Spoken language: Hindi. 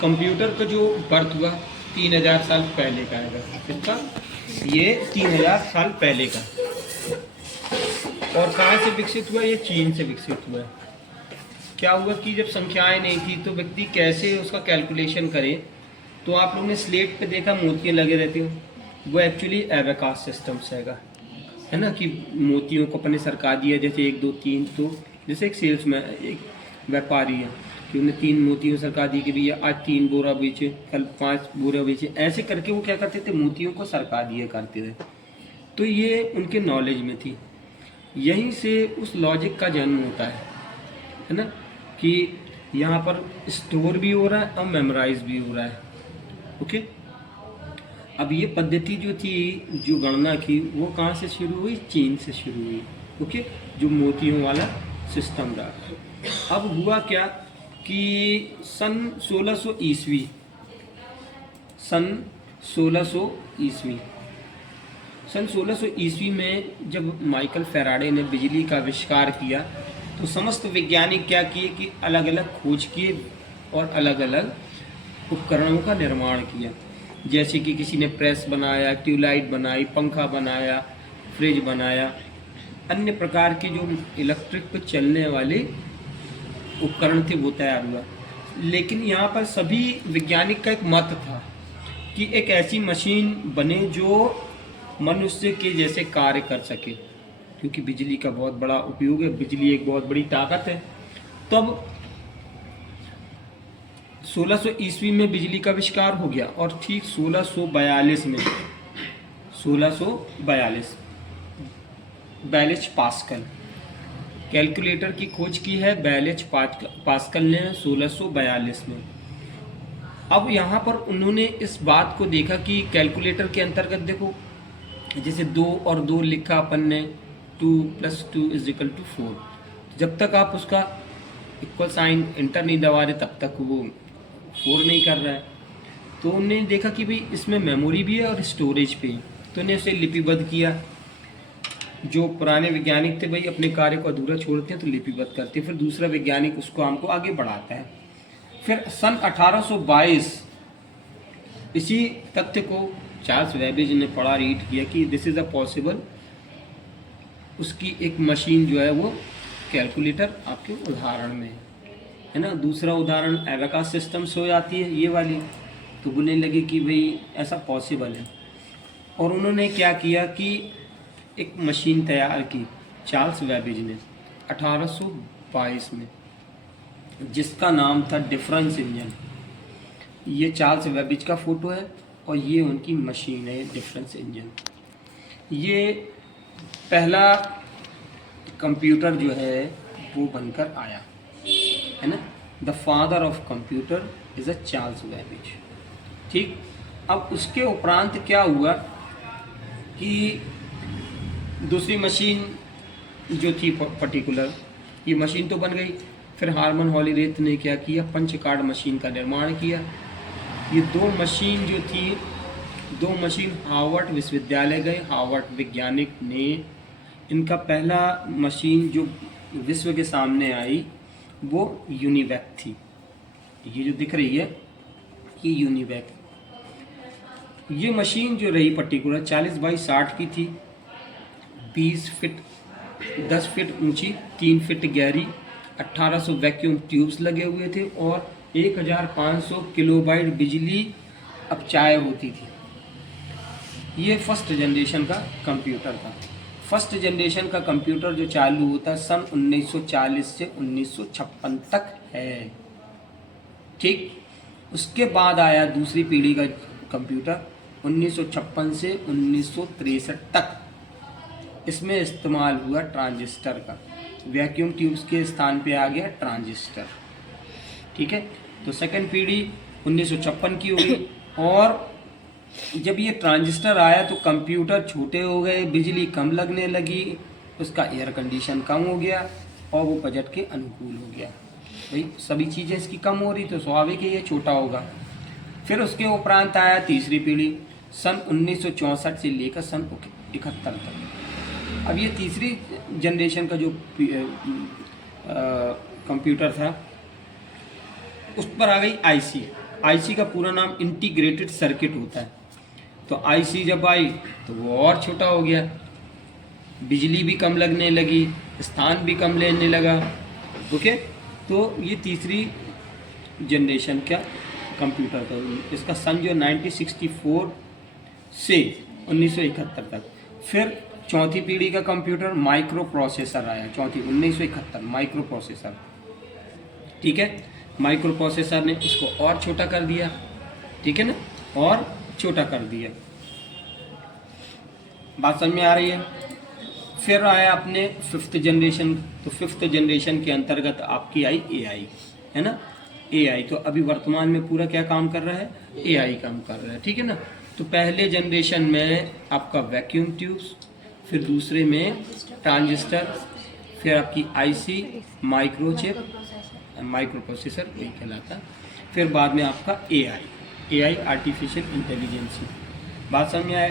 कंप्यूटर का जो बर्थ हुआ 3000 साल पहले का है। किसका? ये 3000 साल पहले का। और कहाँ से विकसित हुआ? ये चीन से विकसित हुआ है। क्या हुआ कि जब संख्याएं नहीं थी तो व्यक्ति कैसे उसका कैलकुलेशन करे। तो आप लोगों ने स्लेट पे देखा मोतियाँ लगे रहती हो, वो एक्चुअली एबेकास सिस्टम से है ना, कि मोतियों को अपने सरका दिया, जैसे 1 2 3। तो जैसे एक सेल्स में एक व्यापारी है कि उन्हें 3 मोतियों सरका दी कि भैया आज 3 बोरा बेचे, कल 5 बोरा बेचे, ऐसे करके वो क्या करते थे, मोतियों को सरका दिया करते थे। तो ये उनके नॉलेज में थी। यहीं से उस लॉजिक का जन्म होता है ना, कि यहाँ पर स्टोर भी हो रहा है और मेमोराइज भी हो रहा है। ओके, अब ये पद्धति जो थी, जो गणना की, वो कहाँ से शुरू हुई? चीन से शुरू हुई। ओके, जो मोतियों वाला सिस्टम रहा। अब हुआ क्या कि सन 1600 ईस्वी, सन 1600 ईस्वी में जब माइकल फैराडे ने बिजली का आविष्कार किया, तो समस्त वैज्ञानिक क्या किए कि अलग अलग खोज किए और अलग अलग उपकरणों का निर्माण किया। जैसे कि किसी ने प्रेस बनाया, ट्यूबलाइट बनाई, पंखा बनाया, फ्रिज बनाया, अन्य प्रकार के जो इलेक्ट्रिक पर चलने वाले उपकरण थे वो तैयार हुआ। लेकिन यहाँ पर सभी वैज्ञानिक का एक मत था कि एक ऐसी मशीन बने जो मनुष्य के जैसे कार्य कर सके, क्योंकि बिजली का बहुत बड़ा उपयोग है, बिजली एक बहुत बड़ी ताकत है। तब 1600 ईस्वी में बिजली का आविष्कार हो गया और ठीक 1642 में 42 पास्कल कैलकुलेटर की खोज की है। 42 पास्कल ने 1642 में। अब यहाँ पर उन्होंने इस बात को देखा कि कैलकुलेटर के अंतर्गत देखो, जैसे 2 और 2 लिखा अपन ने, 2 + 2 = 4। जब तक आप उसका इक्वल साइन इंटर नहीं दबा रहे तब तक वो 4 नहीं कर रहा है। तो उन्होंने देखा कि भाई इसमें मेमोरी भी है और स्टोरेज पे, तो उन्हें उसे लिपिबद्ध किया। जो पुराने वैज्ञानिक थे भाई अपने कार्य को अधूरा छोड़ते हैं तो लिपिबद्ध करते हैं, फिर दूसरा वैज्ञानिक उसको हमको आगे बढ़ाता है। फिर सन 1822 इसी तथ्य को चार्ल्स बेबेज ने पढ़ा, रीड किया कि दिस इज़ अ पॉसिबल। उसकी एक मशीन जो है वो कैलकुलेटर आपके उदाहरण में है ना। दूसरा उदाहरण एबेकास सिस्टम से हो जाती है ये वाली, तो बोलने लगे कि भाई ऐसा पॉसिबल है। और उन्होंने क्या किया कि एक मशीन तैयार की चार्ल्स बेबेज ने 1822 में, जिसका नाम था डिफरेंस इंजन। ये चार्ल्स बेबेज का फोटो है और ये उनकी मशीन है डिफरेंस इंजन। ये पहला कंप्यूटर जो है वो बनकर आया है ना। The father of computer is a Charles Babbage. ठीक, अब उसके उपरांत क्या हुआ कि दूसरी मशीन जो थी पर्टिकुलर, ये मशीन तो बन गई। फिर हार्मन हॉलीरेथ ने क्या किया, पंच कार्ड मशीन का निर्माण किया। ये 2 मशीन जो थी, 2 मशीन हार्वर्ड विश्वविद्यालय गए। हार्वर्ड वैज्ञानिक ने इनका पहला मशीन जो विश्व के सामने आई वो यूनिवैक थी। ये जो दिख रही है ये यूनिवैक। ये मशीन जो रही पर्टिकुलर 40 बाई 60 की थी, 20 फीट 10 फीट ऊंची, 3 फीट गहरी, 1800 वैक्यूम ट्यूब्स लगे हुए थे और 1500 किलोबाइट बिजली अपचाय होती थी। ये फर्स्ट जनरेशन का कंप्यूटर था। फर्स्ट जनरेशन का कंप्यूटर जो चालू होता है सन 1940 से 1956 तक है। ठीक, उसके बाद आया दूसरी पीढ़ी का कंप्यूटर 1956 से 1963 तक। इसमें इस्तेमाल हुआ ट्रांजिस्टर का, वैक्यूम ट्यूब्स के स्थान पे आ गया ट्रांजिस्टर। ठीक है, तो सेकंड पीढ़ी 1956 की हो गई। और जब ये ट्रांजिस्टर आया तो कंप्यूटर छोटे हो गए, बिजली कम लगने लगी, उसका एयर कंडीशन कम हो गया और वो बजट के अनुकूल हो गया। भाई सभी चीज़ें इसकी कम हो रही तो स्वाभाविक है ये छोटा होगा। फिर उसके उपरांत आया तीसरी पीढ़ी सन 1964 से लेकर सन 71 तक। अब ये तीसरी जनरेशन का जो कंप्यूटर था उस पर आ गई आईसी। आईसी का पूरा नाम इंटीग्रेटेड सर्किट होता है। तो आईसी जब आई तो वो और छोटा हो गया, बिजली भी कम लगने लगी, स्थान भी कम लेने लगा। ओके, तो ये तीसरी जनरेशन का कंप्यूटर था। इसका सन जो 1964 से 1971 तक। फिर चौथी पीढ़ी का कंप्यूटर माइक्रो प्रोसेसर आया, चौथी 1971 माइक्रो प्रोसेसर। ठीक है, माइक्रो प्रोसेसर ने इसको और छोटा कर दिया, ठीक है ना, और छोटा कर दिया। बात समझ में आ रही है। फिर आया अपने फिफ्थ जनरेशन। तो फिफ्थ जनरेशन के अंतर्गत आपकी आई एआई, है ना, एआई। तो अभी वर्तमान में पूरा क्या काम कर रहा है, एआई काम कर रहा है, ठीक है ना। तो पहले जनरेशन में आपका वैक्यूम ट्यूब्स, फिर दूसरे में ट्रांजिस्टर, फिर आपकी आईसी, माइक्रोचिप, माइक्रो प्रोसेसर वही कहलाता। फिर बाद में आपका एआई, आर्टिफिशियल इंटेलिजेंस। बात समझ में आए।